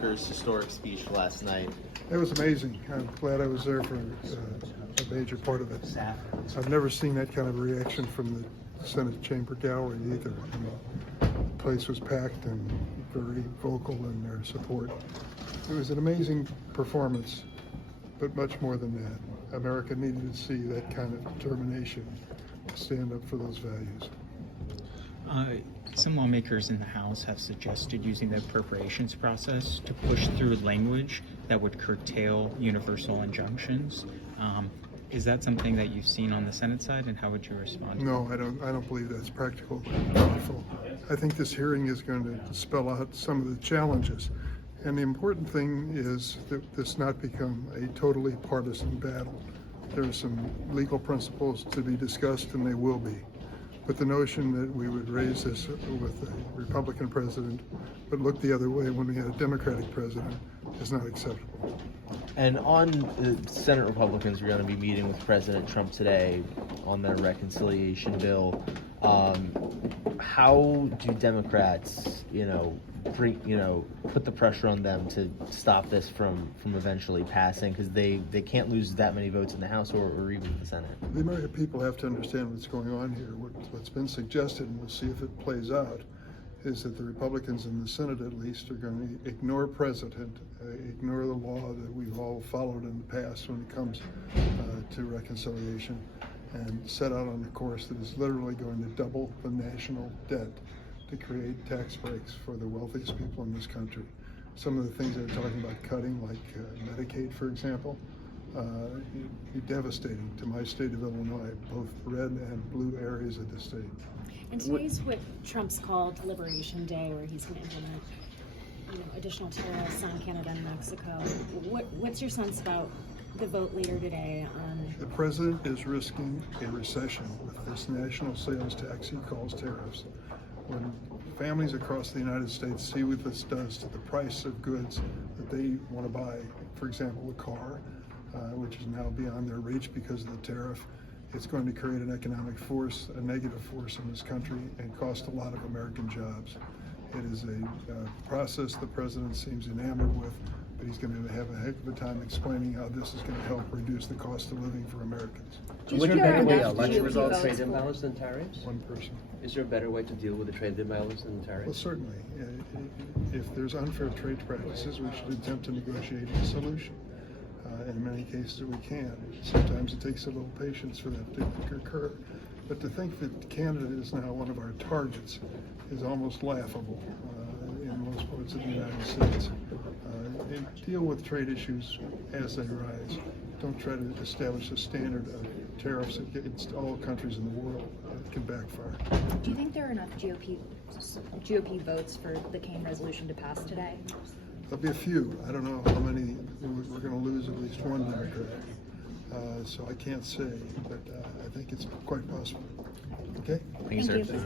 Booker's historic speech last night. It was amazing. I'm glad I was there for a major part of it. I've never seen that kind of reaction from the Senate chamber gallery either. I mean, the place was packed and very vocal in their support. It was an amazing performance, but much more than that. America needed to see that kind of determination to stand up for those values. Some lawmakers in the House have suggested using the appropriations process to push through language that would curtail universal injunctions. Is that something that you've seen on the Senate side, and how would you respond? No, I don't believe that's practical or thoughtful. I think this hearing is going to spell out some of the challenges. And the important thing is that this not become a totally partisan battle. There are some legal principles to be discussed, and they will be. But the notion that we would raise this with a Republican president but look the other way when we had a Democratic president is not acceptable. And on Senate Republicans are going to be meeting with President Trump today on their reconciliation bill. How do Democrats, put the pressure on them to stop this from eventually passing, because they can't lose that many votes in the House or even the Senate? The American people have to understand what's going on here. What's been suggested, and we'll see if it plays out, is that the Republicans in the Senate at least are going to ignore precedent, ignore the law that we've all followed in the past when it comes to reconciliation, and set out on a course that is literally going to double the national debt to create tax breaks for the wealthiest people in this country. Some of the things they're talking about cutting, like Medicaid, for example, it'd be devastating to my state of Illinois, both red and blue areas of the state. And today's what Trump's called Liberation Day, where he's going to implement additional tariffs on Canada and Mexico. What's your sense about the vote later today on? The president is risking a recession with this national sales tax he calls tariffs. When families across the United States see what this does to the price of goods that they want to buy, for example, a car, which is now beyond their reach because of the tariff, it's going to create an economic force, a negative force in this country, and cost a lot of American jobs. It is a process the president seems enamored with, but he's going to have a heck of a time explaining how this is going to help reduce the cost of living for Americans. Is there a better way to deal with the trade imbalance than tariffs? One person. Is there a better way to deal with the trade imbalance than tariffs? Well, certainly. If there's unfair trade practices, we should attempt to negotiate a solution. In many cases, we can. Sometimes it takes a little patience for that to occur. But to think that Canada is now one of our targets is almost laughable in most parts of the United States. Deal with trade issues as they arise. Don't try to establish a standard of tariffs against all countries in the world. It can backfire. Do you think there are enough GOP votes for the Kane resolution to pass today? There'll be a few. I don't know how many. We're going to lose at least one Democrat. So I can't say, but I think it's quite possible. Okay? Thank you, sir.